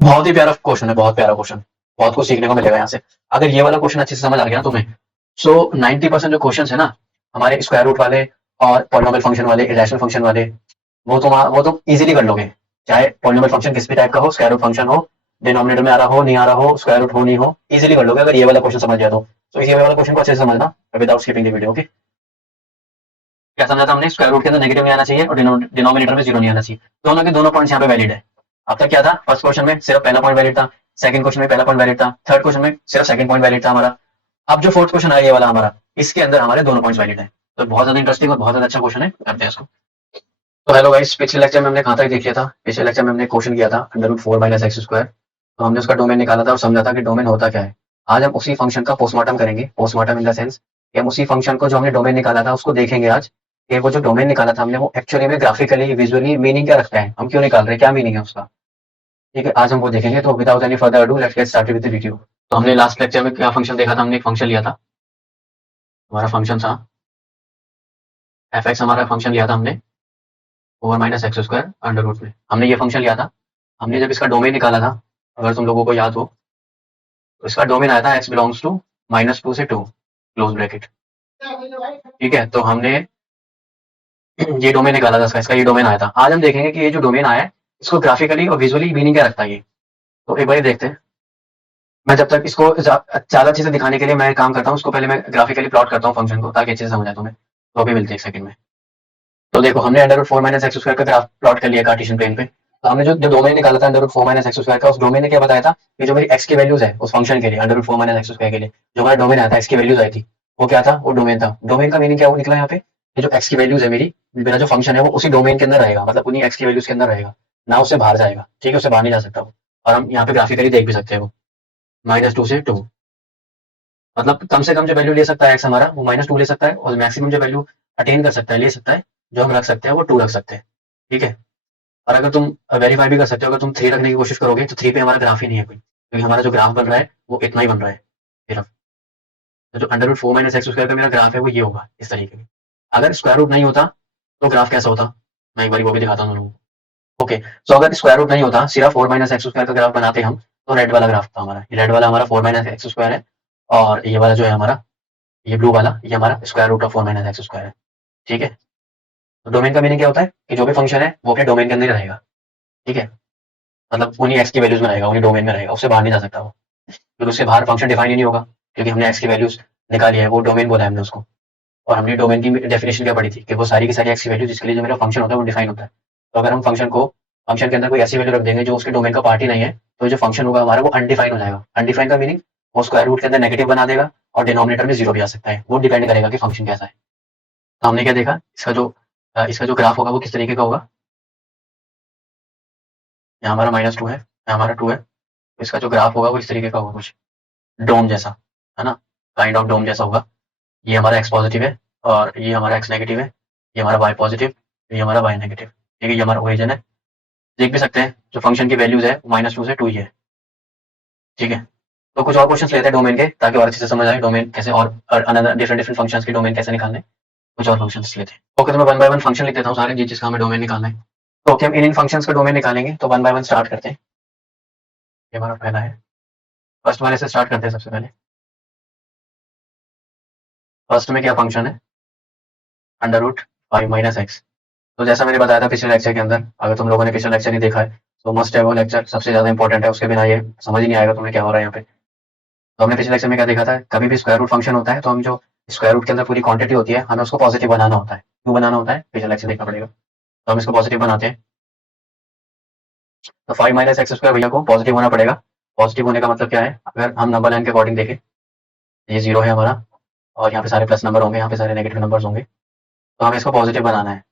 बहुत ही प्यारा क्वेश्चन है, बहुत प्यारा क्वेश्चन। बहुत कुछ सीखने को मिलेगा यहाँ से। अगर ये वाला क्वेश्चन अच्छे से समझ आ गया ना तुम्हें, सो 90% जो क्वेश्चन है ना हमारे स्क्वायर रूट वाले और पॉलिनोमियल फंक्शन वाले, इरेशनल फंक्शन वाले, वो तुम इजीली कर लोगे। चाहे पॉलिनोमियल फंक्शन किस भी टाइप का हो, स्क्वायर रूट फंक्शन हो, डिनोमिनेटर में आ रहा हो, नहीं आ रहा हो, स्क्वायर रूट हो नहीं हो, इजीली कर लोगे अगर ये वाला क्वेश्चन समझ गया तो इसी वाला क्वेश्चन को अच्छे से समझना without skipping the video. Okay, क्या समझा था हमने? स्क्वायर रूट के अंदर नेगेटिव नहीं आना चाहिए और डिनोमिनेटर में जीरो नहीं आना चाहिए। दोनों के दोनों पॉइंट्स यहाँ पे वैलिड है। अब तक क्या था? फर्स्ट क्वेश्चन में सिर्फ पहला पॉइंट वैलिड था, सेकंड क्वेश्चन में पहला पॉइंट वैलिड था, थर्ड क्वेश्चन में सिर्फ सेकंड पॉइंट वैलिड था हमारा। अब जो फोर्थ क्वेश्चन है ये वाला हमारा, इसके अंदर हमारे दोनों पॉइंट्स वैलिड है। तो बहुत ज्यादा इंटरेस्टिंग और बहुत ज्यादा अच्छा क्वेश्चन है, करते हैं इसको। तो हेलो गाइस, पिछले लेक्चर में हमने कहाँ तक देख लिया था? पिछले लेक्चर में हमने क्वेश्चन किया था under root 4 minus x square. तो हमने उसका डोमेन निकाला था और समझा था कि डोमेन होता क्या है। आज हम उसी फंक्शन का पोस्टमार्टम करेंगे। पोस्टमार्टम इन द सेंस कि हम उसी फंक्शन को जो हमने डोमेन निकाला था उसको देखेंगे आज, कि वो जो डोमेन निकाला था हमने वो एक्चुअली में ग्राफिकली विजुअली मीनिंग क्या रखता है, हम क्यों निकाल रहे हैं, क्या मीनिंग है उसका। ठीक है, आज हम वो देखेंगे। तो without any further ado let's get started with the video. तो हमने लास्ट लेक्चर में क्या फंक्शन देखा था? हमने एक फंक्शन लिया था, हमारा फंक्शन था एफ एक्स। हमारा फंक्शन लिया था हमने over minus x square under root में। हमने ये फंक्शन लिया था। हमने जब इसका डोमेन निकाला था, अगर तुम लोगों को याद हो, तो इसका डोमेन आया था एक्स बिलोंग्स टू -2 से 2 क्लोज ब्रैकेट। ठीक है, तो हमने ये डोमेन निकाला था इसका ये डोमेन आया था। आज हम देखेंगे कि ये जो डोमेन आया है इसको ग्राफिकली और विजुअली मीनिंग क्या रखता है ये। तो एक बार ये देखते हैं। मैं जब तक इसको ज्यादा अच्छे से दिखाने के लिए मैं काम करता हूँ, उसको पहले मैं ग्राफिकली प्लॉट करता हूँ फंक्शन को, ताकि अच्छे से समझ आए तुम्हें। तो अभी मिलते हैं एक सेकंड में। तो देखो, हमने under root 4 minus x square का ग्राफ प्लॉट कर लिया कार्टेशियन प्लेन पे। तो हमने जो डोमेन निकाला था under root 4 minus x square का, उस डोमेन ने क्या बताया था कि जो मेरी एक्स की वैल्यूज है उस फंक्शन के लिए under root 4 minus x square के लिए जो हमारा डोमेन आया था, एक्स की वैल्यूज आई थी, वो क्या था? वो डोमेन था। डोमेन का मीनिंग क्या वो निकला यहाँ पे? ये जो एक्स की वैल्यूज है मेरा जो फंक्शन है वो उसी डोमेन के अंदर रहेगा, मतलब उन्हीं एक्स की वैल्यूज के अंदर रहेगा, ना उससे बाहर जाएगा। ठीक है, उससे बाहर नहीं जा सकता वो। और हम यहाँ पे ग्राफिकली देख भी सकते हैं वो -2 से 2, मतलब कम से कम जो वैल्यू ले सकता है एक्स हमारा वो -2 ले सकता है, और मैक्सिमम जो वैल्यू अटेन कर सकता है, ले सकता है, जो हम रख सकते हैं वो 2 रख सकते हैं। ठीक है, और अगर तुम वेरीफाई भी कर सकते हो, अगर तुम 3 रखने की कोशिश करोगे तो 3 पे हमारा ग्राफ ही नहीं है कोई, क्योंकि हमारा जो ग्राफ बन रहा है वो इतना ही बन रहा है सिर्फ। तो जो under root 4 minus x square का मेरा ग्राफ है वो ये होगा इस तरीके में। अगर स्क्वायर रूट नहीं होता तो ग्राफ कैसा होता, मैं एक बार वो भी दिखाता हूँ लोगों को। ओके, सो अगर स्क्वायर रूट नहीं होता, सिर्फ 4 माइनस एक्स स्क्वायर का ग्राफ बनाते हम, तो रेड वाला ग्राफ था हमारा। ये रेड वाला हमारा 4 माइनस एक्स स्क्वायर है, और ये वाला जो है हमारा, ये ब्लू वाला, ये हमारा square root of 4 minus x square है। ठीक है, तो डोमेन का मीनिंग क्या होता है कि जो भी फंक्शन है वो अपने डोमेन के अंदर ही रहेगा। ठीक है, मतलब उन्हीं एक्स की वैल्यूज में रहेगा, उन्हीं डोमेन में रहेगा, उससे बाहर नहीं जा सकता वो। फिर उसके बाहर फंक्शन डिफाइन ही नहीं होगा, क्योंकि हमने एक्स की वैल्यूज निकाली है, वो डोमेन बोला है हमने उसको। और हमने डोमेन की डेफिनेशन क्या पढ़ी थी कि वो सारी की सारी एक्स की वैल्यू जिसके लिए जो मेरा फंक्शन होता है वो डिफाइन होता है। तो अगर हम फंक्शन के अंदर कोई ऐसी वैल्यू रख देंगे जो उसके डोमेन का पार्ट ही नहीं है, तो जो फंक्शन होगा हमारा वो अनडिफाइन हो जाएगा। अनडिफाइन का मीनिंग वो स्क्वायर रूट के अंदर नेगेटिव बना देगा और डिनोमिनेटर में जीरो भी आ सकता है, वो डिपेंड करेगा कि फंक्शन कैसा है। तो हमने क्या देखा, इसका जो ग्राफ होगा वो किस तरीके का होगा। यहाँ हमारा -2 है, यहाँ हमारा 2 है, तो इसका जो ग्राफ होगा वो इस तरीके का होगा, कुछ डोम जैसा, है ना, काइंड ऑफ डोम जैसा होगा। ये हमारा एक्स पॉजिटिव है और ये हमारा एक्स नेगेटिव है, ये हमारा वाई पॉजिटिव, ये हमारा वाई नेगेटिव। ठीक है, ये हमारा ओरिजिन है। देख भी सकते हैं जो फंक्शन की वैल्यूज है -2 से 2 ही है। ठीक है, तो कुछ और क्वेश्चन लेते हैं डोमेन के, ताकि और अच्छे से समझ आए डोमेन कैसे, और अनदर डिफरेंट डिफरेंट फंक्शंस के डोमेन कैसे निकालने। कुछ और फंक्शंस लेते हैं। ओके, तो मैं वन बाय वन फंक्शन लिख देता हूँ सारे जिसका हमें डोमेन निकालना है। तो ओके, हम इन फंक्शंस का डोमेन निकालेंगे, तो वन बाय वन स्टार्ट करते हैं। ये हमारा पहला है, फर्स्ट वाले से स्टार्ट करते हैं सबसे पहले। फर्स्ट में क्या फंक्शन है? Under root 5 minus x. तो जैसा मैंने बताया था पिछले लेक्चर के अंदर, अगर तुम लोगों ने पिछला लेक्चर नहीं देखा है तो मस्ट है, वो लेक्चर सबसे ज्यादा इंपॉर्टेंट है, उसके बिना ये समझ ही नहीं आएगा तुम्हें क्या हो रहा है यहाँ पे। तो हमने पिछले लेक्चर में क्या देखा था, कभी भी स्क्वायर रूट फंक्शन होता है तो हम जो स्क्वायर रूट के अंदर पूरी क्वांटिटी होती है हमें उसको पॉजिटिव बनाना होता है। क्यों बनाना होता है, पिछले लेक्चर देखना पड़ेगा। तो हम इसको पॉजिटिव बनाते हैं। तो 5 माइनस एक्स स्क्वायर भैया को पॉजिटिव होना पड़ेगा। पॉजिटिव होने का मतलब क्या है, अगर हम नंबर लाइन के अकॉर्डिंग देखें, ये जीरो है हमारा, और यहाँ पे सारे प्लस नंबर होंगे, यहाँ पे सारे नेगेटिव नंबर होंगे, तो हमें इसको पॉजिटिव बनाना है।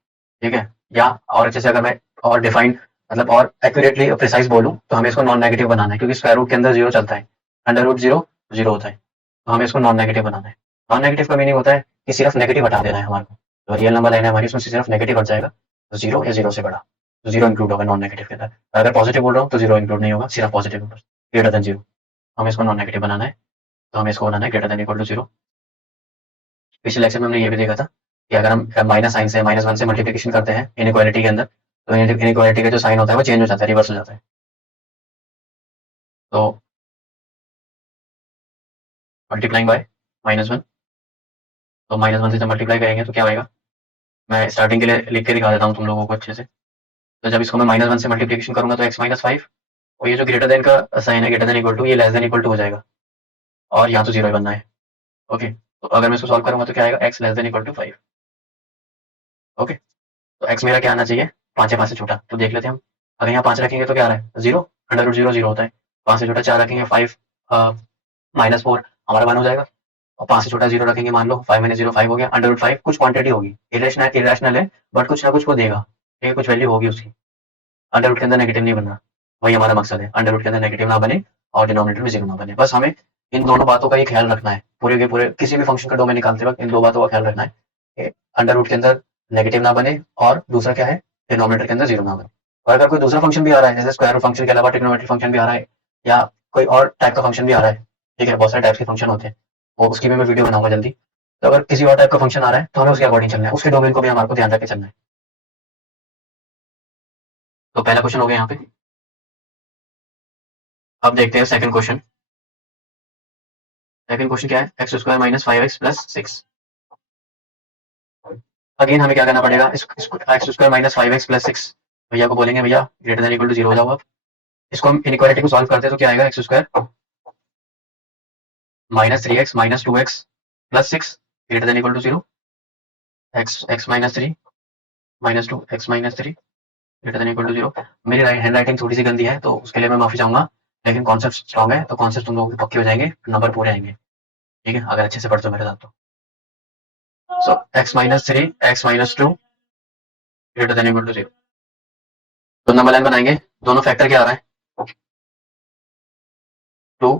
ठीक है, या और अच्छे से अगर मैं और डिफाइन, मतलब और एक्यूरेटली प्रिसाइज बोलूँ, तो हमें इसको नॉन नेगेटिव बनाना है, क्योंकि स्क्वायर रूट के अंदर जीरो चलता है। अंडर रूट जीरो जीरो होता है, तो हमें इसको नॉन नेगेटिव बनाना है। नॉन नेगेटिव का मीनिंग होता है कि सिर्फ नेगेटिव हटा देना है हमारे को। तो रियल नंबर लाइन है हमारी, उसमें से सिर्फ नेगेटिव हट जाएगा, तो जीरो या जीरो से बड़ा, तो जीरो इंक्लूड होगा नॉन नेगेटिव के अंदर। अगर पॉजिटिव बोल रहा हूँ तो जीरो इंक्लूड नहीं होगा, सिर्फ positive number greater than zero. हमें इसको नॉन नेगेटिव बनाना है, तो हमें इसको बनाना है greater than equal to zero. पिछले लेक्चर में हमने ये भी देखा था कि अगर हम माइनस साइन से -1 से मल्टीप्लिकेशन करते हैं इनइक्वालिटी के अंदर, तो इनइक्वालिटी का जो साइन होता है वो चेंज हो जाता है, रिवर्स हो जाता है। तो मल्टीप्लाइंग बाय -1, तो -1 से जब मल्टीप्लाई करेंगे तो क्या आएगा, मैं स्टार्टिंग के लिए लिख के दिखा देता हूँ तुम लोगों को अच्छे से। तो जब इसको मैं -1 से मल्टीप्लिकेशन करूंगा तो x-5, और ये जो ग्रेटर देन का साइन है, ग्रेटर देन इक्वल टू, ये लेस देन इक्वल टू हो जाएगा, और यहाँ तो 0 ही बनना है। ओके, तो अगर मैं इसको सॉल्व करूंगा तो क्या आएगा, x less than equal to 5। Okay, तो x मेरा क्या आना चाहिए, 5 है 5 से छोटा, तो देख लेते हैं हम। अगर यहाँ 5 रखेंगे तो क्या आ रहा है, 0, अंडर रूट 0 0 होता है। 5 से छोटा 4 रखेंगे, 5 -4 हमारा 1 हो जाएगा। और 5 से छोटा 0 रखेंगे, मान लो 5 - 0 5 हो गया। अंडर रूट 5 कुछ क्वांटिटी होगी, इरेशनल है, बट कुछ ना कुछ वो देगा, ठीक है, कुछ वैल्यू होगी उसकी। अंडर रूट के अंदर नेगेटिव नहीं बनना, वही हमारा मकसद है, अंडर रूट के अंदर नेगेटिव ना बने और डिनोमिनेटर में 0 ना बने। बस हमें इन दोनों बातों का ही ख्याल रखना है, पूरे के पूरे किसी भी फंक्शन का डोमेन निकालते वक्त इन दो बातों का ख्याल रखना है कि अंडर रूट के अंदर नेगेटिव ना बने, और दूसरा क्या है, डिनोमिनेटर के अंदर 0 ना बने। और अगर कोई दूसरा फंक्शन भी आ रहा है, जैसे स्क्वायर रूट फंक्शन के अलावा ट्रिग्नोमेट्रिक फंक्शन भी आ रहा है, या कोई और टाइप का फंक्शन भी आ रहा है, ठीक है, बहुत सारे टाइप्स के फंक्शन होते हैं, और उसकी भी मैं वीडियो बनाऊंगा जल्दी। तो अगर किसी और टाइप का फंक्शन आ रहा है तो हमें उसके अकॉर्डिंग चलना है, उसके डोमेन को भी हमारे को ध्यान रख के चलना है। तो पहला क्वेश्चन हो गया यहाँ पे। अब देखते हैं सेकंड क्वेश्चन। सेकंड क्वेश्चन क्या है, x² - 5x + 6। अगेन हमें क्या करना पड़ेगा, x² - 5x + 6, भैया को बोलेंगे भैया ग्रेटर देन इक्वल टू 0 हो जाओ। अब इसको हम इनइक्वालिटी को सॉल्व करते हैं तो क्या आएगा, x² - 3x - 2x + 6 greater than equal to 0। x - 3 - 2 x - 3 greater than equal to 0। मेरी हैंड राइटिंग थोड़ी सी गंदी है तो उसके लिए मैं माफी चाहूंगा, लेकिन कॉन्सेप्ट स्ट्रॉन्ग है, तो कॉन्सेप्ट तुम लोगों के पक्के हो जाएंगे, नंबर पूरे आएंगे, ठीक है, अगर अच्छे से पढ़ते हो मेरे साथ तो। So x - 3 x - 2 greater than equal to 0। तो नंबर लाइन बनाएंगे, दोनों फैक्टर क्या आ रहा है, 2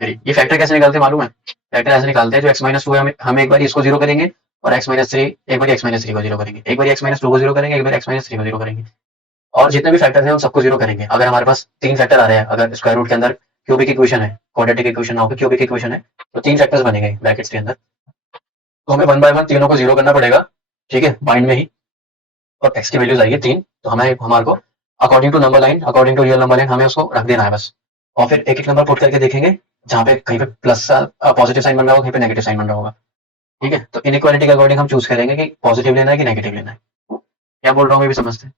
3। ये फैक्टर कैसे निकालते हैं मालूम है, फैक्टर ऐसे निकालते हैं, जो x - 2 है हम एक बार इसको 0 करेंगे, और x - 3 एक बार x - 3 को 0 करेंगे, एक बार x - 2 को 0 करेंगे, एक बार x - 3 को 0 करेंगे, और जितने भी फैक्टर्स हैं उन सबको 0 करेंगे। अगर हमारे पास 3 फैक्टर आ रहे हैं, अगर स्क्वायर रूट के अंदर क्यूबिक इक्वेशन है, क्वाड्रेटिक इक्वेशन ना हो, क्यूबिक इक्वेशन है, तो 3 फैक्टर्स बनेंगे ब्रैकेट्स के अंदर, तो हमें 1 बाय 1 तीनों को 0 करना पड़ेगा, ठीक है, बाइंड में ही। और x की वैल्यूज आएगी 3, तो हमें हमारे को according to number line, according to real number line, हमें उसको रख देना है बस। और फिर एक एक नंबर पुट करके देखेंगे, जहाँ पे कहीं पे प्लस पॉजिटिव साइन बन रहा होगा, कहीं पे नेगेटिव साइन बन रहा होगा, ठीक है। तो इनइक्वालिटी के अकॉर्डिंग हम चूज करेंगे कि पॉजिटिव लेना है कि नेगेटिव लेना है। क्या बोल रहा हूँ ये भी समझते हैं।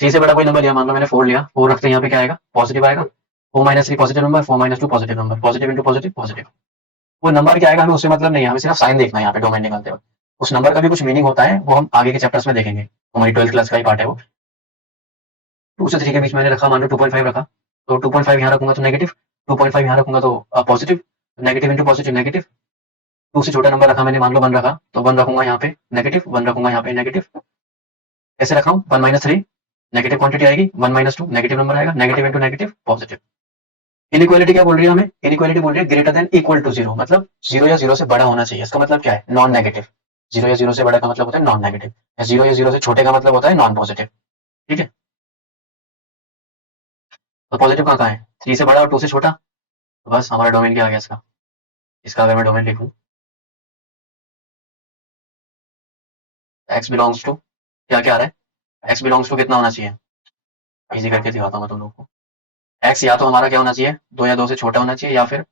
3 से बड़ा कोई नंबर लिया, मान लो मैंने 4 लिया, 4 रखते हैं, यहाँ पे क्या आएगा, पॉजिटिव आएगा। 4 - 3 positive number, 4 - 2 positive number, positive into positive positive. वो नंबर क्या आएगा हमें उससे मतलब नहीं है, हमें सिर्फ साइन देखना है यहाँ पे डोमेन निकालते वक्त। उस नंबर का भी कुछ मीनिंग होता है, वो हम आगे के चैप्टर्स में देखेंगे, हमारी 12th क्लास का ही पार्ट है वो। 2 से 3 के बीच मैंने रखा, मान लो 2.5 रखा, तो 2.5 यहाँ रखूंगा तो नेगेटिव, 2.5 यहाँ रखूंगा तो positive, negative into positive negative. 2 से छोटा नंबर रखा मैंने, मान लो 1 रखा, तो 1 रखूंगा यहाँ पे नेगेटिव, 1 रखूंगा यहाँ पे नेगेटिव। ऐसे रखा हूँ, 1 - 3 नेगेटिव क्वांटिटी आएगी, 1 - 2 नेगेटिव नंबर आएगा, negative into negative positive. Inequality क्या बोल रही है हमें, इनइक्वालिटी बोल रही है ग्रेटर देन इक्वल टू 0, मतलब 0 या 0 से बड़ा होना चाहिए। इसका मतलब क्या है, नॉन नेगेटिव। 0 या 0 से बड़ा का मतलब होता है नॉन नेगेटिव, 0 या 0 से छोटे का मतलब होता है नॉन पॉजिटिव, ठीक है। तो पॉजिटिव कहाँ कहाँ है, 3 से बड़ा और 2 से छोटा, तो बस हमारा डोमेन क्या आ गया इसका। इसका अगर मैं डोमेन लिखूं, x बिलोंग्स टू, क्या क्या आ रहा है, x बिलोंग्स टू कितना होना चाहिए, इजी करके दिखाता हूँ मैं तुम लोग को। x या तो हमारा क्या होना चाहिए, 2 या 2 से छोटा होना चाहिए, या फिर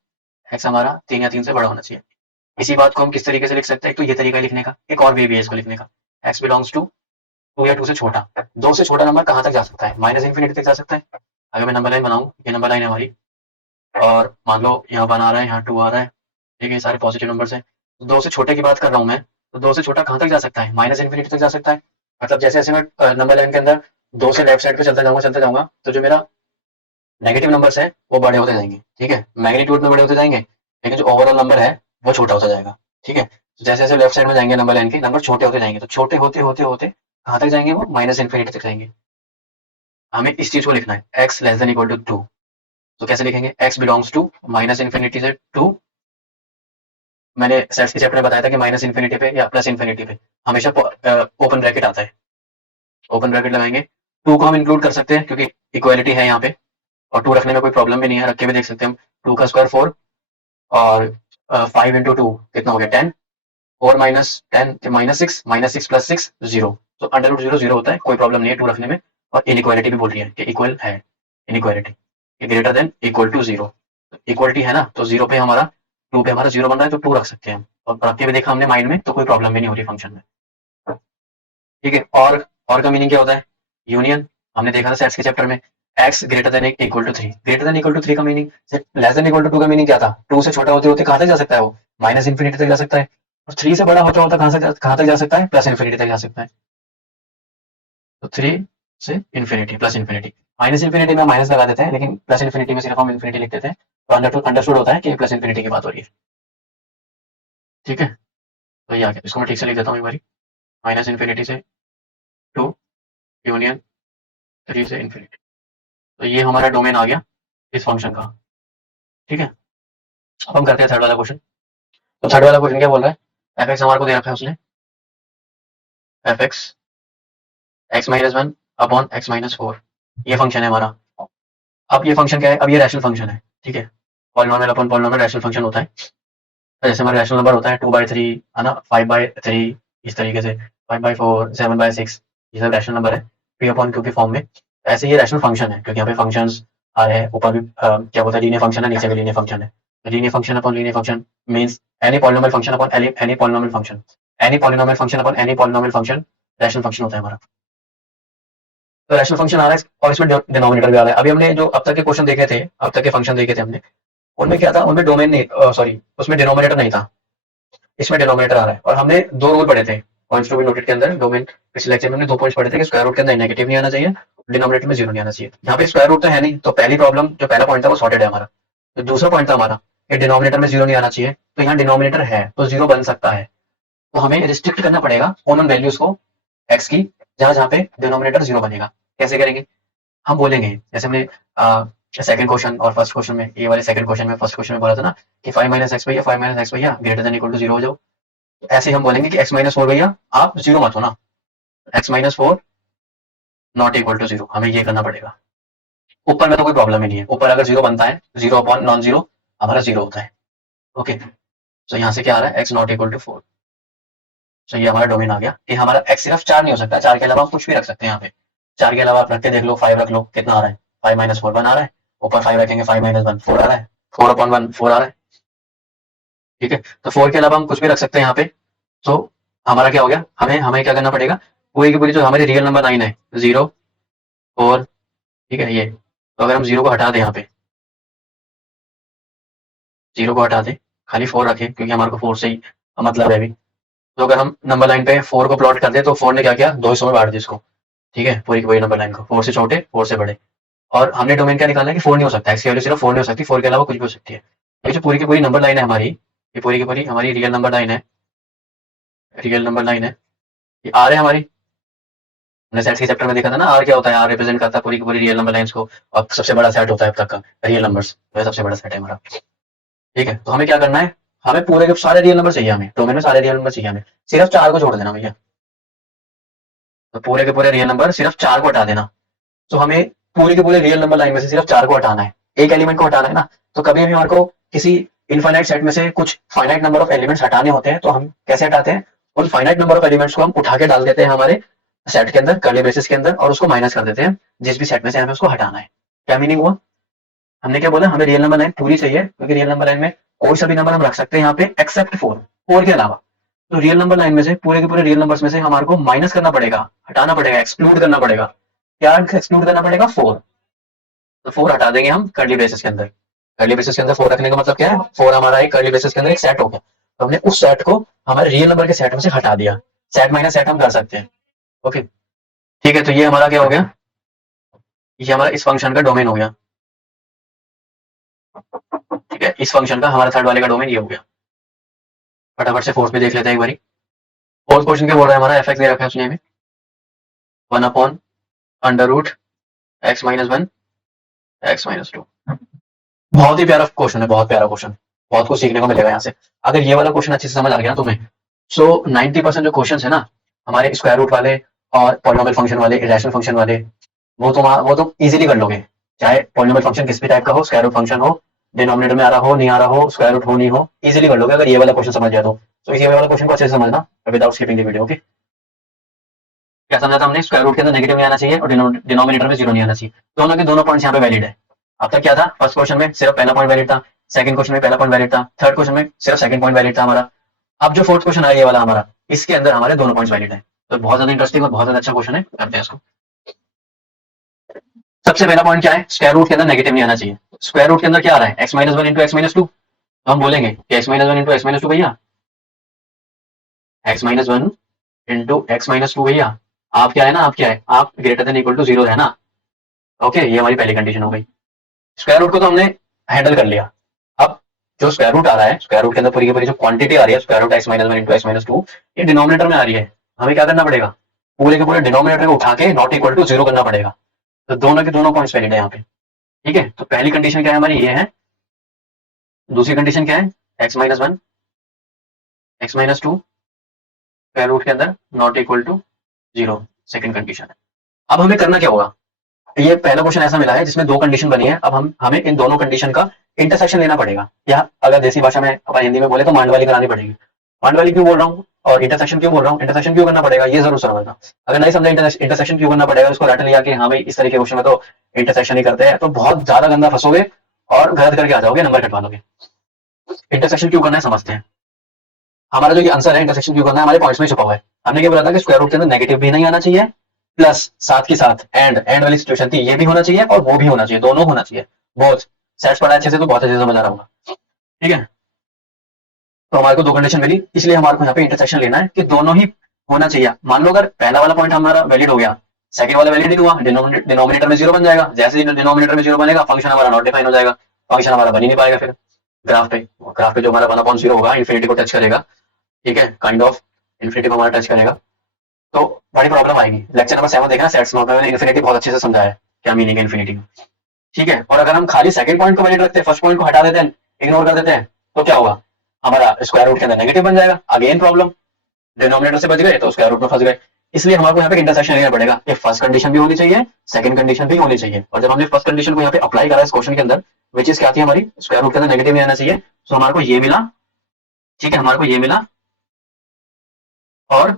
x हमारा 3 या 3 से बड़ा होना चाहिए। इसी बात को हम किस तरीके से लिख सकते हैं, तो ये तरीका लिखने का, एक और वे भी है इसको लिखने का। x बिलोंग्स टू 2 या 2 से छोटा, 2 से छोटा नंबर कहाँ तक जा सकता है, माइनस इन्फिनिटी तक जा सकता है। अगर मैं नंबर लाइन बनाऊं, ये नंबर लाइन है हमारी, और मान लो यहाँ 1 आ रहा है, यहाँ 2 आ रहा है, ठीक है, ये सारे पॉजिटिव नंबर्स हैं। तो 2 से छोटे की बात कर रहा हूँ मैं, तो 2 से छोटा कहाँ तक जा सकता है, माइनस इन्फिनिटी तक जा सकता है। मतलब जैसे जैसे मैं नंबर लाइन के अंदर 2 से लेफ्ट साइड पे चलता जाऊंगा, तो जो मेरा नेगेटिव नंबर्स है वो बड़े होते जाएंगे, ठीक है, मैग्नीट्यूड में बड़े होते जाएंगे, लेकिन जो ओवरऑल नंबर है वो छोटा होता जाएगा, ठीक है। तो जैसे जैसे लेफ्ट साइड में जाएंगे नंबर लाइन के, नंबर छोटे होते जाएंगे, तो छोटे होते होते होते कहाँ तक जाएंगे, वो माइनस इन्फिनिटी तक जाएंगे। हमें इस चीज को लिखना है, x less than equal to 2। तो कैसे लिखेंगे, x belongs to minus infinity से 2। मैंने सेट्स के चैप्टर में बताया था कि माइनस इन्फिनिटी पे या प्लस इन्फिनिटी पे हमेशा ओपन ब्रैकेट आता है, ओपन ब्रैकेट लगाएंगे। 2 को हम इंक्लूड कर सकते हैं क्योंकि इक्वालिटी है यहाँ पे, और 2 रखने में कोई प्रॉब्लम भी नहीं है, रख के भी देख सकते हैं हम। 2 का स्क्वायर 4, और 5 इंटू 2 कितना हो गया 10, 4 माइनस 10 -6, -6 + 6 0। तो अंडर रूट 0 0 होता है, कोई प्रॉब्लम नहीं है 2 रखने में। और इनइक्वालिटी भी बोल रही है कि इक्वल है, inequality. Greater than equal to zero, equality है ना, तो जीरो पे हमारा टू पे हमारा जीरो बन रहा है तो टू रख सकते हैं हम, और रख के भी देखा हमने माइंड में तो कोई प्रॉब्लम भी नहीं हो रही फंक्शन में। ठीक है, और का मीनिंग क्या होता है, यूनियन। हमने देखा था सेट्स के चैप्टर में, X greater than equal to three, greater than equal to three का meaning, less than equal to two का मीनिंग क्या था, टू से छोटा होते होते कहाँ तक जा सकता है वो, माइनस इन्फिनिटी तक जा सकता है, और थ्री से बड़ा होता होता कहाँ तक जा सकता है, प्लस इन्फिनिटी तक जा सकता है। तो थ्री से infinity plus infinity, minus infinity में माइनस लगा देते हैं, लेकिन प्लस इन्फिनिटी में सिर्फ हम इन्फिनिटी लिख देते हैं, तो अंडरस्टूड होता है कि प्लस इन्फिनिटी की बात हो रही है। ठीक है, तो ये आ गया, इसको मैं ठीक से लिख देता हूँ एक बार, माइनस इन्फिनिटी से टू यूनियन थ्री से इन्फिनिटी, तो ये हमारा डोमेन आ गया इस फंक्शन का। ठीक है, अब हम करते हैं थर्ड वाला क्वेश्चन। तो थर्ड वाला क्वेश्चन क्या बोल रहा है, एफ एक्स हमारे को दे रखा है उसने, F x x minus one upon x minus four, ये फंक्शन है हमारा। अब ये फंक्शन क्या है, अब ये रैशनल फंक्शन है। ठीक है, polynomial upon polynomial rational function होता है, तो जैसे हमारा रैशनल नंबर होता है टू बाई थ्री है ना, फाइव बाई थ्री, इस तरीके से five by four, seven by six, ये सब रैशनल नंबर है पी अपॉन क्यू के फॉर्म में। ऐसे ये रैशनल फंक्शन है, क्योंकि यहाँ पे फंक्शंस आ रहे हैं, ऊपर भी क्या बोलता है लीनियर फंक्शन है, नीचे भी लीनियर फंक्शन है। Linear function upon linear function means any polynomial function upon any polynomial function, any polynomial function upon any polynomial function rational function होता है हमारा। तो रैशनल फंक्शन आ रहा है और इसमें डिनोमिनेटर भी आ रहा है। अभी हमने जो अब तक के क्वेश्चन देखे थे, अब तक के फंक्शन देखे थे हमने, उनमें क्या था, उनमें डोमेन नहीं, सॉरी उसमें डिनोमिनेटर नहीं था, इसमें डिनोमिनेटर आ रहा है। और हमने दो रूल पढ़े थे पॉइंट्स टू बी नोटेड के अंदर, डोमेन पिछले लेक्चर में हमने दो पॉइंट्स पढ़े थे कि स्क्वायर रूट के अंदर नेगेटिव नहीं आना चाहिए, डिनोमिनेटर में जीरो नहीं आना चाहिए। यहाँ पे स्क्वायर रूट तो है नहीं, तो पहली प्रॉब्लम जो पहला पॉइंट था वो सॉर्टेड है हमारा। तो दूसरा पॉइंट था हमारा कि डिनोमिनेटर में जीरो नहीं आना चाहिए, तो यहाँ डिनोमिनेटर है तो जीरो बन सकता है, तो हमें रिस्ट्रिक्ट करना पड़ेगा उन वैल्यूज को एक्स की जहां जहां पे डिनोमिनेटर जीरो बनेगा। कैसे करेंगे, हम बोलेंगे जैसे हमने सेकंड क्वेश्चन और फर्स्ट क्वेश्चन में, ये वाले सेकंड क्वेश्चन में फर्स्ट क्वेश्चन में बोला था ना कि फाइव माइनस एक्स भैया, फाइव माइनस एक्स भैया greater than equal to zero हो जाओ, ऐसे ही हम बोलेंगे कि एक्स माइनस फोर भैया आप जीरो मत हो ना, x minus four not equal to zero, हमें ये करना पड़ेगा। ऊपर में तो कोई प्रॉब्लम ही नहीं है, ऊपर अगर जीरो बनता है, जीरो अपॉन नॉन जीरो हमारा जीरो होता है। ओके, तो यहाँ से क्या आ रहा है, x not equal to four. तो ये हमारा डोमेन आ गया कि हमारा एक्स सिर्फ चार नहीं हो सकता, चार के अलावा आप कुछ भी रख सकते हैं। यहाँ पे चार के अलावा आप रख के देख लो, फाइव रख लो, कितना आ रहा है, फाइव माइनस फोर वन आ रहा है, ऊपर फाइव रखेंगे, फाइव माइनस वन फोर आ रहा है, फोर अपॉन वन फोर आ रहा है। ठीक है, तो फोर के अलावा हम कुछ भी रख सकते हैं यहाँ पे। तो हमारा क्या हो गया, हमें हमें क्या करना पड़ेगा, पूरी की पूरी जो हमारी रियल नंबर लाइन है, जीरो फोर, ठीक है ये, तो अगर हम जीरो को हटा दें, यहाँ पे जीरो को हटा दें, खाली फोर रखें क्योंकि हमारे को फोर से ही मतलब है अभी। तो अगर हम नंबर लाइन पे फोर को प्लॉट कर दें, तो फोर ने क्या किया, दो हिस्सों में बांट दिया इसको। ठीक है, पूरी की पूरी नंबर लाइन को, फोर से छोटे फोर से बड़े, और हमने डोमेन क्या निकालना है कि फोर नहीं हो सकता, एक्स की वैल्यू सिर्फ फोर नहीं हो सकती, फोर के अलावा कुछ भी हो सकती है। ये जो पूरी की पूरी नंबर लाइन है हमारी, ये पूरी की पूरी हमारी रियल नंबर लाइन है, रियल नंबर लाइन है, ये आर है हमारी। हमने सेट्स के चैप्टर में देखा था ना, आर क्या होता है, आर रिप्रेजेंट करता है पूरी की पूरी रियल नंबर लाइंस को, और सबसे बड़ा सेट होता है अब तक का रियल नंबर्स, वह सबसे बड़ा सेट है हमारा। ठीक है, तो हमें क्या करना है, हमें पूरे के सारे रियल नंबर चाहिए, हमें डोमेन में सारे रियल नंबर चाहिए, हमें सिर्फ चार को छोड़ देना भैया। तो पूरे के पूरे रियल नंबर सिर्फ चार को हटा देना। तो हमें पूरे के पूरे रियल नंबर लाइन में से सिर्फ चार को हटाना है, एक एलिमेंट को हटाना है ना। तो कभी भी हमारे को किसी इनफाइनाइट सेट में से कुछ फाइनाइट नंबर ऑफ एलिमेंट्स हटाने होते हैं, तो हम कैसे हटाते हैं, उन फाइनाइट नंबर ऑफ एलिमेंट्स को हम उठा के डाल देते हैं हमारे सेट के अंदर, कर्ली ब्रेसेस के अंदर, और उसको माइनस कर देते हैं जिस भी सेट में से हमें उसको हटाना है। क्या मीनिंग हुआ, हमने क्या बोला, हमें रियल नंबर लाइन पूरी चाहिए, क्योंकि रियल नंबर लाइन में कोई सा भी नंबर हम रख सकते हैं यहाँ पे एक्सेप्ट फोर, फोर के अलावा। तो रियल नंबर लाइन में से पूरे के पूरे रियल नंबर्स में से हमारे को माइनस करना पड़ेगा, हटाना पड़ेगा, एक्सक्लूड करना पड़ेगा। क्या एक्सक्लूड करना पड़ेगा, फोर। तो फोर हटा देंगे हम कर्ली ब्रेसेस के अंदर, कर्ली ब्रेसेस के अंदर फोर रखने का मतलब क्या है, फोर हमारा एक कर्ली ब्रेसेस के अंदर एक सेट हो गया, तो हमने उस सेट को हमारे रियल नंबर के सेट में से हटा दिया, सेट माइनस सेट हम कर सकते हैं। ओके, ठीक है, तो ये हमारा क्या हो गया, ये हमारा इस फंक्शन का डोमेन हो गया। ठीक है, इस फंक्शन का हमारा थर्ड वाले का डोमेन ये हो गया। फटाफट से फोर्थ में देख लेते हैं एक बारी। फोर्थ क्वेश्चन क्या बोल रहा है हमारा, एफ एक्स दे रखा है उसने हमें, one upon under root x minus one x minus two. बहुत ही प्यारा क्वेश्चन है, बहुत प्यारा क्वेश्चन, बहुत कुछ सीखने को मिलेगा यहाँ से। अगर ये वाला क्वेश्चन अच्छे से समझ आ गया ना तुम्हें, सो 90% जो क्वेश्चन है ना हमारे स्क्वायर रूट वाले और पॉलिनोमियल फंक्शन वाले, इरेशनल फंक्शन वाले, वो तो इजीली कर लोगे। चाहे पॉलिनोमियल फंक्शन किस भी टाइप का हो, स्क्वायर रूट फंक्शन हो, डिनोमिनेटर में आ रहा हो नहीं आ रहा हो, स्क्वायर रूट हो नहीं हो, इजीली कर लोगे अगर ये वाला क्वेश्चन समझ जाए तो इसी वाला क्वेश्चन को अच्छे से समझना without skipping the video. Okay, क्या समझा था हमने, स्क्वायर रूट के अंदर नेगेटिव नहीं आना चाहिए और डिनोमिनेटर में जीरो नहीं आना चाहिए, दोनों के दोनों पॉइंट्स यहाँ पे वैलिड है। अब तक क्या था, फर्स्ट क्वेश्चन में सिर्फ पहला पॉइंट वैलिड था, सेकंड क्वेश्चन में पहला पॉइंट वैलिड था, थर्ड क्वेश्चन में सिर्फ सेकंड पॉइंट वैलिड था हमारा। अब जो फोर्थ क्वेश्चन आया ये वाला हमारा, इसके अंदर हमारे दोनों पॉइंट्स वैलिड है। तो बहुत ज्यादा इंटरेस्टिंग और बहुत ज्यादा अच्छा क्वेश्चन है, करते हैं इसको। सबसे पहला पॉइंट क्या है, स्क्वायर रूट के अंदर नेगेटिव नहीं आना चाहिए। स्क्वायर रूट के अंदर क्या आ रहा है, x minus one into x minus two. तो हम बोलेंगे कि X minus one into x minus two भैया, X minus one into x minus two भैया, आप क्या है ना, आप क्या है, आप greater than equal to zero है ना। ओके, ये हमारी पहली कंडीशन हो गई। स्क्वायर रूट को तो हमने हैंडल कर लिया। अब जो स्क्वायर रूट आ रहा है, स्क्वायर रूट के अंदर पूरी की पूरी जो क्वांटिटी आ रही है, square root x minus one into x minus two, ये डिनोमिनेटर में आ रही है। हमें क्या करना पड़ेगा, पूरे के पूरे डिनोमिनेटर को उठा के नॉट इक्वल टू जीरो करना पड़ेगा। तो दोनों के दोनों पॉइंट्स वैलिड है यहाँ पे। ठीक है, तो पहली कंडीशन क्या है हमारी, ये है। दूसरी कंडीशन क्या है, x minus one x minus two square root के अंदर not equal to zero, second condition है। अब हमें करना क्या होगा, ये पहला क्वेश्चन ऐसा मिला है जिसमें दो कंडीशन बनी है। अब हमें इन दोनों कंडीशन का इंटरसेक्शन लेना पड़ेगा, या अगर देसी भाषा में अपन हिंदी में बोले तो मांड वाली करानी पड़ेगी। मांड वाली क्यों बोल रहा हूँ और इंटरसेक्शन क्यों बोल रहा हूँ, इंटरसेक्शन क्यों करना पड़ेगा ये जरूर समझना। अगर नहीं समझा इंटरसेक्शन क्यों करना पड़ेगा, उसको रट लिया कि हाँ भाई इस तरह के क्वेश्चन में तो इंटरसेक्शन ही करते हैं, तो बहुत ज्यादा गंदा फंसोगे और गलत करके आ जाओगे, नंबर कटवा लोगे। इंटरसेक्शन क्यों करना है समझते हैं। हमारा जो ये आंसर है इंटरसेक्शन क्यों करना है, हमारे पॉइंट्स में छुपा हुआ है। हमने क्या बोला था कि स्क्वायर रूट के अंदर नेगेटिव भी नहीं आना चाहिए, प्लस साथ के साथ एंड एंड वाली सिचुएशन थी, ये भी होना चाहिए और वो भी होना चाहिए, दोनों होना चाहिए। बहुत सेट्स पढ़ा अच्छे से तो बहुत अच्छे से समझ आ रहा होगा। ठीक है, तो हमारे को दो कंडीशन मिली, इसलिए हमारे को यहाँ पे इंटरसेक्शन लेना है कि दोनों ही होना चाहिए। मान लो अगर पहला वाला पॉइंट हमारा वैलिड हो गया, सेकंड वाला वैलिड नहीं हुआ, डिनोमिनेटर में जीरो बन जाएगा। जैसे ही डिनोमिनेटर में जीरो बनेगा, फंक्शन हमारा नॉट डिफाइन हो जाएगा, फंक्शन हमारा बन ही नहीं पाएगा। फिर ग्राफ पे जो हमारा 1/0 होगा, इन्फिनिटी को टच करेगा। ठीक है, काइंड ऑफ इन्फिनिटी को हमारा टच करेगा, तो बड़ी प्रॉब्लम आएगी। लेक्चर नंबर 7 देखना, सेट्स में मैंने इन्फिनिटी बहुत अच्छे से समझाया है, क्या मीनिंग है इन्फिनिटी का। ठीक है, और अगर हम खाली सेकंड पॉइंट को वैलिड रखते हैं, फर्स्ट पॉइंट को हटा देते हैं, इग्नोर कर देते हैं, तो क्या होगा, हमारा स्क्वायर रूट के अंदर नेगेटिव बन जाएगा। अगेन प्रॉब्लम, डिनोमिनेटर से बच गए तो स्क्वायर रूट में फंस गए। इसलिए हमारे को यहाँ पे इंटरसेक्शन लेना पड़ेगा कि फर्स्ट कंडीशन भी होनी चाहिए, सेकंड कंडीशन भी होनी चाहिए। और जब हमने फर्स्ट कंडीशन को यहाँ पे अप्लाई करा इस क्वेश्चन के अंदर, विच इज क्या थी हमारी, स्क्वायर रूट के अंदर नेगेटिव नहीं आना चाहिए, तो हमारे को ये मिला। ठीक है, हमारे को ये मिला। और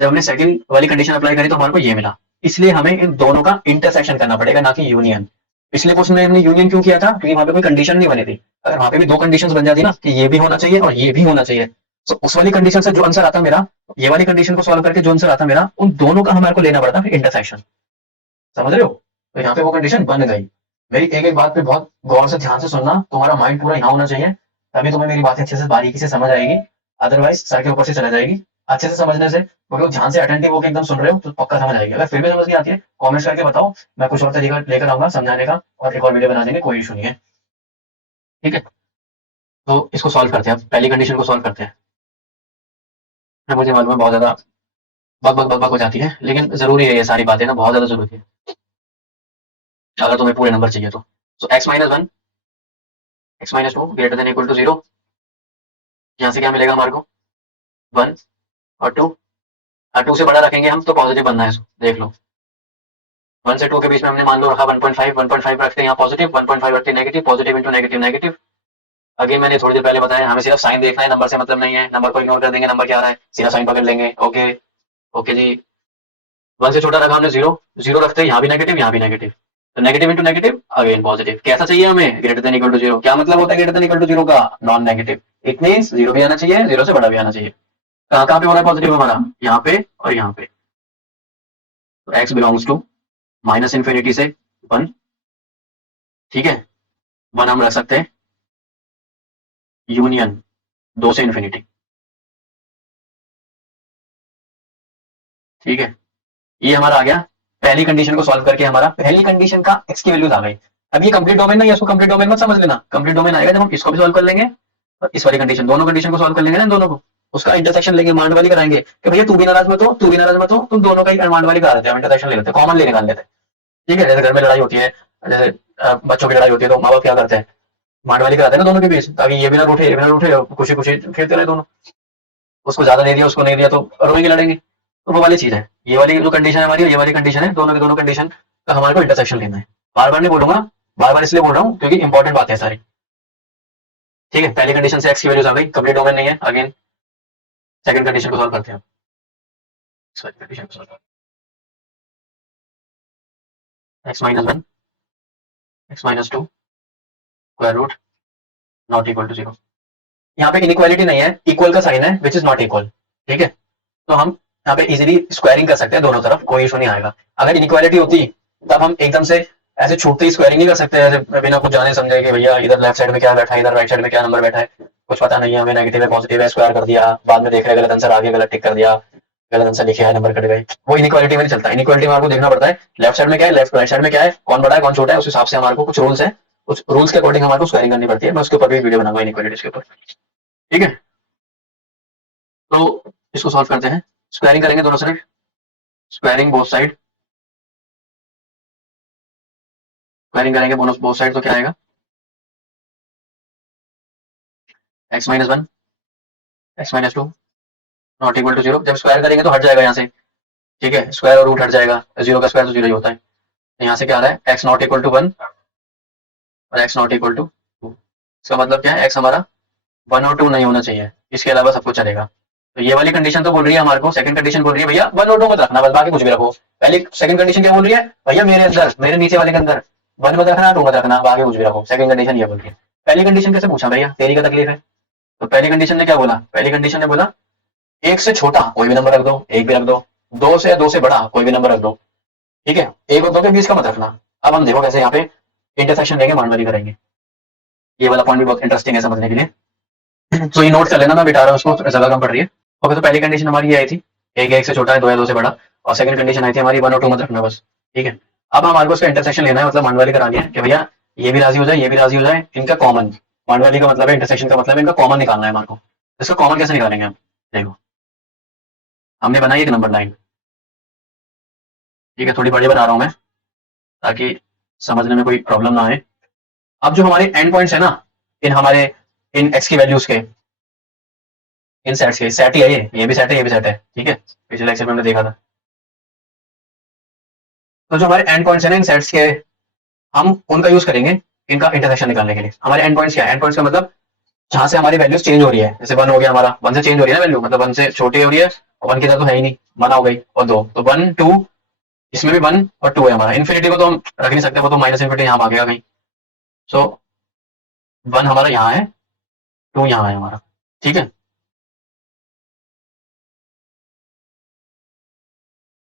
जब हमने सेकंड वाली कंडीशन अप्लाई करी तो हमारे को ये मिला। इसलिए हमें इन दोनों का इंटरसेक्शन करना पड़ेगा, ना कि यूनियन। पिछले क्वेश्चन में हमने यूनियन क्यों किया था, क्योंकि वहां पे कोई कंडीशन नहीं बनी थी। अगर वहां पे भी दो कंडीशंस बन जाती ना कि ये भी होना चाहिए और ये भी होना चाहिए, तो उस वाली कंडीशन से जो आंसर आता मेरा, ये वाली कंडीशन को सॉल्व करके जो आंसर आता मेरा, उन दोनों का हमारे को लेना पड़ता फिर इंटरसेक्शन। समझ रहे हो, तो यहाँ पे वो कंडीशन बन गई। मेरी एक एक बात पे बहुत गौर से ध्यान से सुनना, तुम्हारा माइंड पूरा यहाँ होना चाहिए, तभी तुम्हें मेरी बातें अच्छे से बारीकी से समझ आएगी। अदरवाइज सर के ऊपर से चला जाएगी। अच्छे से समझने से, क्योंकि ध्यान से अटेंटिव होकर एकदम सुन रहे हो तो पक्का समझ आएगी। अगर फिर भी समझ नहीं आती है, कमेंट्स करके बताओ, मैं कुछ और तरीका लेकर आऊंगा समझाने का, और एक और वीडियो बना देंगे, कोई इशू नहीं है। ठीक है, तो इसको सॉल्व करते हैं, अब पहली कंडीशन को सॉल्व करते हैं। मुझे मालूम है बहुत ज्यादा बक बक बक बक हो जाती है, लेकिन जरूरी है ये सारी बातें ना, बहुत ज्यादा जरूरी है अगर तुम्हें पूरे नंबर चाहिए तो। X minus one x minus two greater than equal to zero, यहाँ से क्या मिलेगा हमारे को, वन और टू। टू से बड़ा रखेंगे हम तो पॉजिटिव बनना है इसको, देख लो। वन से टू के बीच में हमने मान लो रखा 1.5, 1.5 रखते हैं यहाँ पॉजिटिव, 1.5 रखते हैं negative, positive into negative negative. Again मैंने थोड़ी देर पहले बताया, हमें सिर्फ साइन देखना है, नंबर से मतलब नहीं है। नंबर को इग्नोर कर देंगे, नंबर क्या आ रहा है सीधा साइन पकड़ लेंगे। ओके, ओके जी। वन से छोटा रखा हमने जीरो, जीरो रखते हैं यहाँ भी नेगेटिव यहाँ भी नेगेटिव, तो negative into negative again positive. कैसा चाहिए हमें, greater than equal to zero. क्या मतलब होता है greater than equal to zero का, non negative. It means zero भी आना चाहिए, जीरो से बड़ा भी आना चाहिए। कहाँ कहाँ पे हो रहा है पॉजिटिव हमारा, यहाँ पे और यहाँ पे। तो x belongs to minus infinity से वन। ठीक है, वन हम रख सकते हैं यूनियन दो से इन्फिनिटी। ठीक है, ये हमारा आ गया। पहली कंडीशन को सॉल्व करके हमारा पहली कंडीशन का एक्स की वैल्यूज आ गई। अब ये कंप्लीट डोमेन नहीं है, इसको कंप्लीट डोमेन मत समझ लेना। कंप्लीट डोमेन आएगा जब हम इसको भी सॉल्व कर लेंगे और इस वाली कंडीशन, दोनों कंडीशन को सॉल्व कर लेंगे ना, इन दोनों को, उसका इंटरसेक्शन लेंगे, मांड वाली कराएंगे कि भैया तू भी नाराज मत हो, तू भी नाराज मत हो, तुम दोनों का ही मांड वाली करा देते हैं, इंटरसेक्शन ले लेते हैं, कॉमन ले निकाल लेते हैं। ठीक है, जैसे घर में लड़ाई होती है, जैसे बच्चों की लड़ाई होती है, तो माँ बाप क्या करते हैं, मांड वाली कराते हैं ना दोनों के बीच, ताकि ये भी ना रूठे ये भी ना रूठे, खुशी खुशी खेलते रहे दोनों। उसको ज्यादा दे दिया उसको नहीं दिया तो रोएंगे लड़ेंगे। तो वो वाली चीज है, ये वाली जो कंडीशन है हमारी, ये वाली कंडीशन है, दोनों के दोनों कंडीशन का हमारे को इंटरसेक्शन लेना है। बार बार नहीं बोलूंगा, बार बार इसलिए बोल रहा हूँ क्योंकि इंपॉर्टेंट बातें हैं सारी। ठीक है, पहली कंडीशन से एक्स की वैल्यूज आ गई, कंप्लीट डोमेन नहीं है। अगेन सेकंड कंडीशन को सॉल्व करते हैं। कंडीशन को solve x minus one x minus two square root not equal to 0। यहाँ पे इनइक्वालिटी नहीं है, इक्वल का साइन है विच इज नॉट इक्वल। ठीक है, तो हम यहाँ पे इजीली स्क्वायरिंग कर सकते हैं दोनों तरफ, कोई इशू नहीं आएगा। अगर इनइक्वालिटी होती तब हम एकदम से ऐसे छूटते ही स्क्वायरिंग नहीं कर सकते, ऐसे बिना कुछ जाने समझे कि भैया इधर लेफ्ट साइड में क्या बैठा है, इधर राइट साइड में क्या नंबर बैठा है, कुछ पता नहीं है हमें, नेगेटिव है पॉजिटिव है, स्क्वायर कर दिया, बाद में देख रहे गलत आंसर आ गया, गलत टिक कर दिया, गलत आंसर लिखे है, नंबर कट गए। वो इनइक्वालिटी में नहीं चलता। इनइक्वालिटी में आपको देखना पड़ता है लेफ्ट साइड में क्या है, लेफ्ट राइट साइड में क्या है, कौन बड़ा है कौन छोटा है, उस हिसाब से हमारे को कुछ रूल्स है, कुछ रूल्स के अकॉर्डिंग हमारे को स्क्वायरिंग करनी पड़ती है। मैं उसके ऊपर भी वीडियो बनाऊंगा इनइक्वालिटीज के ऊपर। ठीक है, तो इसको सॉल्व करते हैं। स्क्वायरिंग करेंगे दोनों side, squaring both side, squaring करेंगे बोथ साइड, तो क्या आएगा x minus one x minus two not equal to 0। जब स्क्वायर करेंगे तो हट जाएगा यहाँ से। ठीक है, स्क्वायर और रूट हट जाएगा, 0 का स्क्वायर तो 0 ही होता है। यहाँ से क्या आ रहा है, x नॉट इक्वल टू 1 और x नॉट इक्वल टू 2। इसका मतलब क्या है, x हमारा 1 और 2 नहीं होना चाहिए, इसके अलावा सब कुछ चलेगा। तो ये वाली कंडीशन तो बोल रही है हमारे को, सेकंड कंडीशन बोल रही है भैया 1 और 2 मत रखना, बस बाकी कुछ भी रखो। पहले सेकंड कंडीशन क्या बोल रही है, भैया मेरे अंदर, मेरे नीचे वाले के अंदर 1 मत रखना 2 मत रखना, बाकी कुछ भी रखो। सेकंड कंडीशन ये बोल रही है। पहली कंडीशन कैसे पूछा भैया, तेरी का तकलीफ है। तो पहली कंडीशन ने क्या बोला, पहली कंडीशन ने बोला एक से छोटा कोई भी नंबर रख दो, एक भी रख दो, दो से या दो से बड़ा कोई भी नंबर रख दो। ठीक है, एक और दो के बीच का मत रखना। अब हम देखो कैसे यहाँ पे इंटरसेक्शन लेंगे, मांडवाली कराएंगे। ये वाला पॉइंट भी बहुत इंटरेस्टिंग है समझने के लिए। तो ये नोट कर लेना, मैं बिठा रहा हूँ उसको, जगह कम पड़ रही है। ओके, तो पहली कंडीशन हमारी ये आई थी, एक से छोटा है, दो या दो से बड़ा। और सेकंड कंडीशन आई थी हमारी 1 और 2 मत रखना बस। ठीक है, अब हमारे को इसका इंटरसेक्शन लेना है, मतलब मांडवाली करानी है कि भैया ये भी राजी हो जाए, ये भी राजी हो जाए, इनका कॉमन। मांडवाली का मतलब है, इंटरसेक्शन का मतलब है इनका कॉमन निकालना है हमारे को। इसका कॉमन कैसे निकालेंगे हम, देखो हमने बनाई एक नंबर लाइन। ठीक है, थोड़ी बड़ी बना रहा हूं मैं ताकि समझने में कोई प्रॉब्लम ना आए। अब जो हमारे एंड पॉइंट्स है ना, इन हमारे इन एक्स की वैल्यूज के, इन सेट्स के, सेट ही है ये भी सेट है, ये भी सेट है। ठीक है, पिछले लेक्चर में हमने देखा था। तो जो हमारे एंड पॉइंट्स है ना इन सेट्स के, हम उनका यूज करेंगे इनका इंटरसेक्शन निकालने के लिए। हमारे एंड पॉइंट्स क्या है, एंड पॉइंट्स का मतलब जहां से हमारी वैल्यूज चेंज हो रही है। जैसे 1 हो गया हमारा, 1 से चेंज हो रही है ना वैल्यू, मतलब 1 से छोटी हो रही है, और 1 की तरह तो है ही नहीं, 1 हो गई और 2, तो 1 2, इसमें भी 1 और 2 है हमारा। इन्फिनिटी को तो हम रख नहीं सकते, वो तो माइनस इन्फिनिटी यहाँ भागेगा कहीं। सो 1 हमारा यहाँ है, 2 यहाँ है हमारा। ठीक है,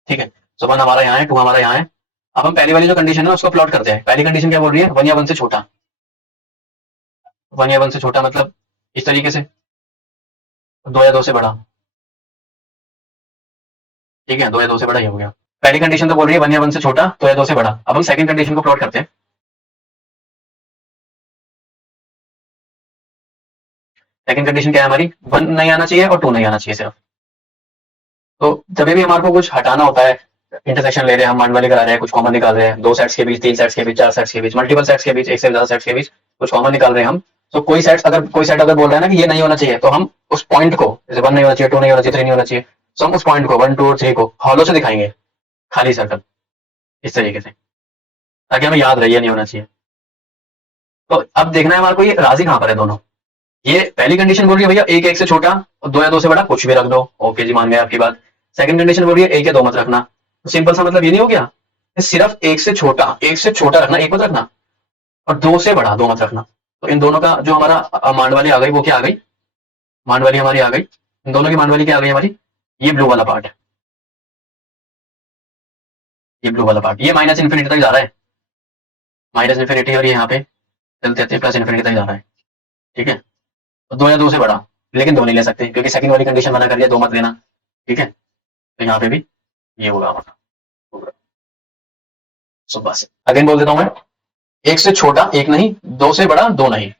ठीक है, सो 1 हमारा यहाँ है, 2 हमारा यहाँ है। अब हम पहली वाली जो कंडीशन है उसको प्लॉट करते हैं। पहली कंडीशन क्या बोल रही है, 1 या 1 से छोटा, 1 या 1 से छोटा मतलब इस तरीके से, 2 या 2 से बड़ा। ठीक है, 2 या 2 से बड़ा ही हो गया। पहली कंडीशन तो बोल रही है 1 या 1 से छोटा, 2 या 2 से बड़ा। अब हम सेकंड कंडीशन को प्लॉट करते हैं। सेकंड कंडीशन क्या है हमारी, 1 नहीं आना चाहिए और 2 नहीं आना चाहिए सिर्फ। तो जब भी हमारे को कुछ हटाना होता है, इंटरसेक्शन ले रहे हैं हम, मांडवाली करा रहे हैं, कुछ कॉमन निकाल रहे हैं, 2 सेट्स के बीच, 3 सेट्स के बीच, 4 सेट्स के बीच, मल्टीपल सेट्स के बीच, एक से ज्यादा सेट्स के बीच कुछ कॉमन निकाल रहे हैं हम। तो कोई सेट अगर बोल रहा है ना कि ये नहीं होना चाहिए, तो हम उस पॉइंट को, जैसे 1 नहीं होना चाहिए, 2 नहीं होना चाहिए, 3 नहीं होना चाहिए, तो हम उस पॉइंट को 1 2 और 3 को हॉलो से दिखाएंगे, खाली सर्कल, इस तरीके से, ताकि हमें याद रहे ये नहीं होना चाहिए। तो अब देखना है हमारे को ये राजी कहाँ पर है दोनों। ये पहली कंडीशन बोल रही है भैया एक एक से छोटा और 2 या 2 से बड़ा कुछ भी रख दो, ओके जी मान गए आपकी बात। सेकंड कंडीशन बोल रही है 1 या 2 मत रखना। तो सिंपल सा मतलब ये नहीं हो गया, सिर्फ एक से छोटा रखना, 1 मत रखना, और 2 से बड़ा 2 मत रखना। तो इन दोनों का जो हमारा मांडवाली आ गई, वो क्या आ गई, मांडवाली हमारी आ गई। इन दोनों की मांडवाली क्या आ गई हमारी, ये ब्लू वाला पार्ट, ये ब्लू वाला पार्ट, ये माइनस इन्फिनिटी तक जा रहा है, माइनस इन्फिनिटी, और ये यहाँ पे चलते चलते प्लस इन्फिनिटी तक जा रहा है। ठीक है, तो 2 या 2 से बड़ा, लेकिन 2 नहीं ले सकते क्योंकि सेकंड वाली कंडीशन मना कर दिया, 2 मत लेना। ठीक है, तो यहाँ पे भी ये होगा हमारा। सो बस अगेन बोल देता हूं मैं, एक से छोटा एक नहीं, 2 से बड़ा 2 नहीं।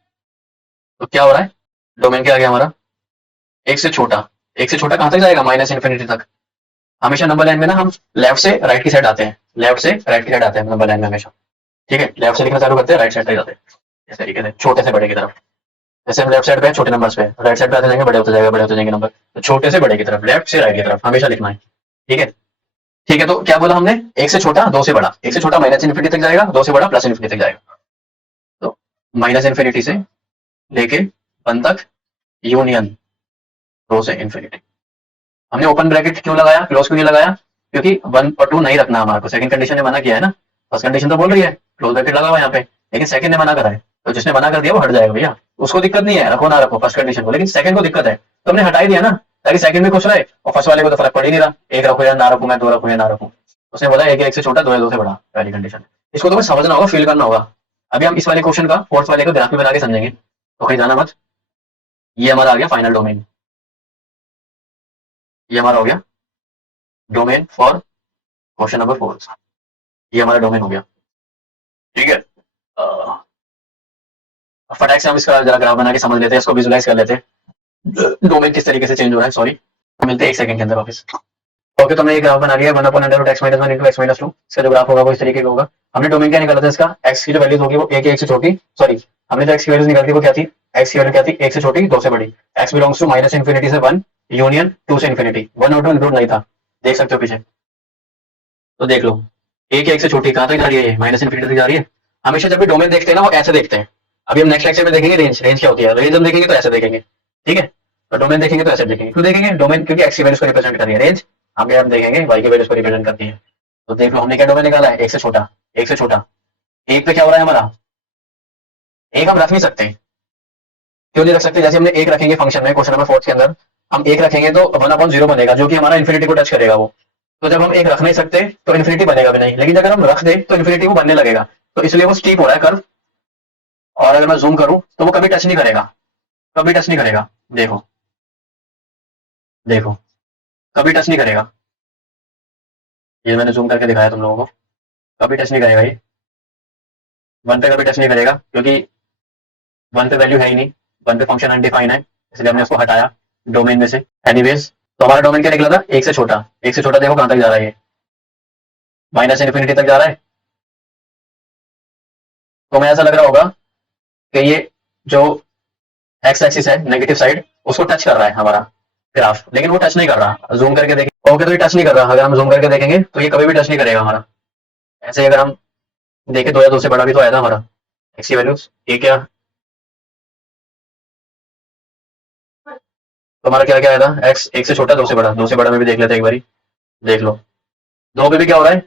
तो क्या हो रहा है, डोमेन क्या आ गया हमारा, एक से छोटा, एक से छोटा कहां तक जाएगा, माइनस इन्फिनिटी तक। हमेशा नंबर लाइन में ना हम लेफ्ट से राइट की साइड आते हैं, लेफ्ट से राइट की साइड आते हैं नंबर लाइन में हमेशा। ठीक है, लेफ्ट से लिखना चालू करते हैं, राइट साइड तक जाते हैं, इस तरीके से छोटे से बड़े की तरफ। जैसे हम लेफ्ट साइड पे हैं, छोटे नंबर्स पे, राइट साइड पे आते जाएंगे, बड़े होते जाएगा, बड़े होते जाएंगे नंबर। तो छोटे से बड़े की तरफ, लेफ्ट से राइट की तरफ हमेशा लिखना है। ठीक है, ठीक है, तो क्या बोला हमने, एक से छोटा 2 से बड़ा, एक से छोटा माइनस इन्फिनिटी तक जाएगा, 2 से बड़ा प्लस इन्फिनिटी तक जाएगा। तो माइनस इन्फिनिटी से लेके 1 तक, यूनियन 2 से इन्फिनिटी। हमने ओपन ब्रैकेट क्यों लगाया, क्लोज क्यों नहीं लगाया, क्योंकि 1 और 2 नहीं रखना हमारे को, सेकंड कंडीशन ने मना किया है ना। फर्स्ट कंडीशन तो बोल रही है क्लोज ब्रैकेट लगा हुआ यहाँ पे, लेकिन सेकंड ने मना करा है, तो जिसने मना कर दिया वो हट जाएगा भैया, उसको दिक्कत नहीं है, रखो ना रखो फर्स्ट कंडीशन को, लेकिन सेकंड को दिक्कत है, तो हमने हटा ही दिया ना, ताकि सेकंड में खुश रहे, और फर्स्ट वाले को तो फर्क पड़ ही नहीं रहा, एक रखो या ना रखो, मैं दो रखूं या ना रखूं। उसने बोला एक एक से छोटा, दो या दो से बड़ा, पहली कंडीशन। इसको तुम्हें समझना होगा, फील करना होगा। अभी हम इस वाले क्वेश्चन का फोर्थ वाले का ग्राफ में बना के समझेंगे, तो कहीं जाना मत। ये हमारा आ गया फाइनल डोमेन, ये हमारा हो गया डोमेन फॉर क्वेश्चन नंबर 4, ये हमारा डोमेन हो गया, ठीक है। फटाक से हम इसका जरा ग्राफ बना के समझ लेते हैं, इसको विजुलाइज कर लेते हैं डोमेन किस तरीके से चेंज हो रहा है। सॉरी, मिलते हैं 1 सेकंड के अंदर वापस। ओके, तो हमने ये ग्राफ बना लिया 1/√x-1 × x-2, इसका जो ग्राफ होगा वो इस तरीके का होगा। हमने डोमेन क्या निकाला था इसका, x की जो वैल्यूज होगी वो एक से छोटी, सॉरी हमने जो x की वैल्यूज निकाली थी वो क्या थी, x की वैल्यू क्या थी, एक से छोटी, दो से बड़ी, x बिलोंग्स टू -∞ से 1 यूनियन 2 से इन्फिनिटी, 1 और 2 इंक्लूड नहीं था, देख सकते हो पीछे, तो देख लो एक से छोटी कहां तक जा रही है, ये -∞ तक जा रही है। हमेशा जब भी डोमेन देखते हैं ना वो ऐसे देखते हैं। अभी हम नेक्स्ट लेक्चर में देखेंगे रेंज, रेंज क्या होती है, रेंज हम देखेंगे तो ऐसे देखेंगे, ठीक है। तो डोमेन देखेंगे तो ऐसे देखेंगे, क्यों देखेंगे, डोमेन क्योंकि एक्स की वैल्यूज को रिप्रेजेंट कर रही है, रेंज आगे हम देखेंगे वाई की वैल्यूज को रिप्रेजेंट करती है। तो देख लो हमने क्या डोमेन निकाला है, एक से छोटा, एक से छोटा, एक पे क्या हो रहा है हमारा, एक हम रख नहीं सकते, क्यों नहीं रख सकते, जैसे हमने एक रखेंगे फंक्शन में क्वेश्चन नंबर 4 के अंदर, हम एक रखेंगे तो 1/0 बनेगा, जो कि हमारा इन्फिनिटी को टच करेगा वो। तो जब हम एक रख नहीं सकते तो इन्फिनिटी बनेगा भी नहीं, लेकिन अगर हम रख दे तो इन्फिनिटी वो बनने लगेगा, तो इसलिए वो स्टीप हो रहा है कर्व। और अगर मैं जूम करूं तो वो कभी टच नहीं करेगा, कभी टच नहीं करेगा, देखो देखो, कभी टच नहीं करेगा, ये मैंने जूम करके दिखाया तुम लोगों को, कभी टच नहीं करेगा ये, 1 पे कभी टच नहीं करेगा, क्योंकि 1 पे वैल्यू है ही नहीं, 1 पे फंक्शन अनडिफाइन है, इसलिए हमने उसको हटाया डोमेन में से। एनीवेज, तो हमारा डोमेन क्या निकला था, एक से छोटा, एक से छोटा देखो कहां तक जा रहा है, ये -∞ तक जा रहा है। तो हमें ऐसा लग रहा होगा कि ये जो एक्स एक्सिस है नेगेटिव साइड, उसको टच कर रहा है हमारा ग्राफ, लेकिन वो टच नहीं कर रहा, जूम करके देखेंगे ओके तो ये टच नहीं कर रहा, अगर हम जूम करके देखेंगे तो ये कभी भी टच नहीं करेगा हमारा। ऐसे अगर हम देखें 2 या 2 से बड़ा भी तो आया था हमारा एक्स की वैल्यूज, ये क्या, तो हमारा क्या क्या आया था, एक्स एक से छोटा, 2 से बड़ा, 2 से बड़ा में भी देख लेते हैं एक बारी, देख लो 2 पे भी क्या हो रहा है,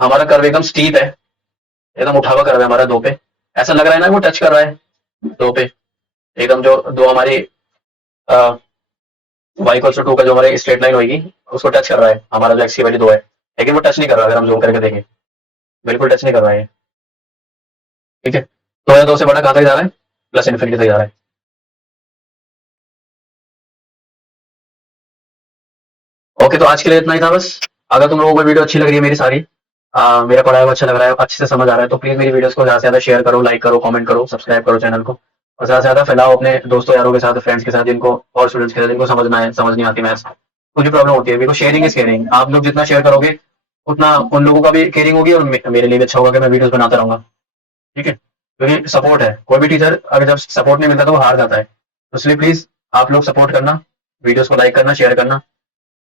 हमारा कर्व एकदम स्टीप है, एकदम उठा हुआ कर्व है हमारा 2 पे, ऐसा लग रहा है ना वो टच कर रहा है 2 पे, एकदम जो दो हमारी y = 2 का जो हमारी स्ट्रेट लाइन होगी उसको टच कर रहा है हमारा जो एक्स की वैल्यू 2 है, लेकिन वो टच नहीं कर रहा, अगर हम जूम करके देखें बिल्कुल टच नहीं कर रहा है, ठीक है। 2 या 2 से बड़ा कहां तक जा रहा है, +∞ तक जा रहा है। ओके, तो आज के लिए इतना ही था बस। अगर तुम लोगों को वीडियो अच्छी लग रही है मेरी सारी, मेरा पढ़ाया हुआ अच्छा लग रहा है, अच्छे से समझ आ रहा है, तो प्लीज मेरी वीडियोस को ज्यादा से ज्यादा शेयर करो, लाइक करो, कमेंट करो, सब्सक्राइब करो चैनल को, और ज्यादा से ज्यादा फैलाओ अपने दोस्तों यारों के साथ, फ्रेंड्स के साथ, जिनको और स्टूडेंट्स के साथ जिनको समझना है, समझ नहीं आती मैथ्स, कुछ भी प्रॉब्लम होती है, बिकॉज शेयरिंग इज केयरिंग, आप लोग जितना शेयर करोगे उतना उन लोगों का भी केयरिंग होगी, और मेरे लिए भी अच्छा होगा कि मैं वीडियोस बनाता रहूंगा, ठीक है। क्योंकि सपोर्ट है, कोई भी टीचर अगर जब सपोर्ट नहीं मिलता तो वो हार जाता है, तो इसलिए प्लीज आप लोग सपोर्ट करना, वीडियोस को लाइक करना, शेयर करना,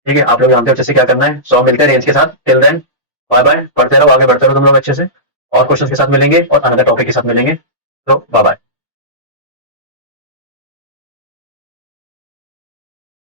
ठीक है। आप लोग जानते हो अच्छे से क्या करना है। सो मिलते हैं रेंज के साथ, टिल देन बाय बाय, पढ़ते रहो, आगे बढ़ते रहो तुम लोग अच्छे से, और क्वेश्चन के साथ मिलेंगे और अनदर टॉपिक के साथ मिलेंगे, तो बाय बाय।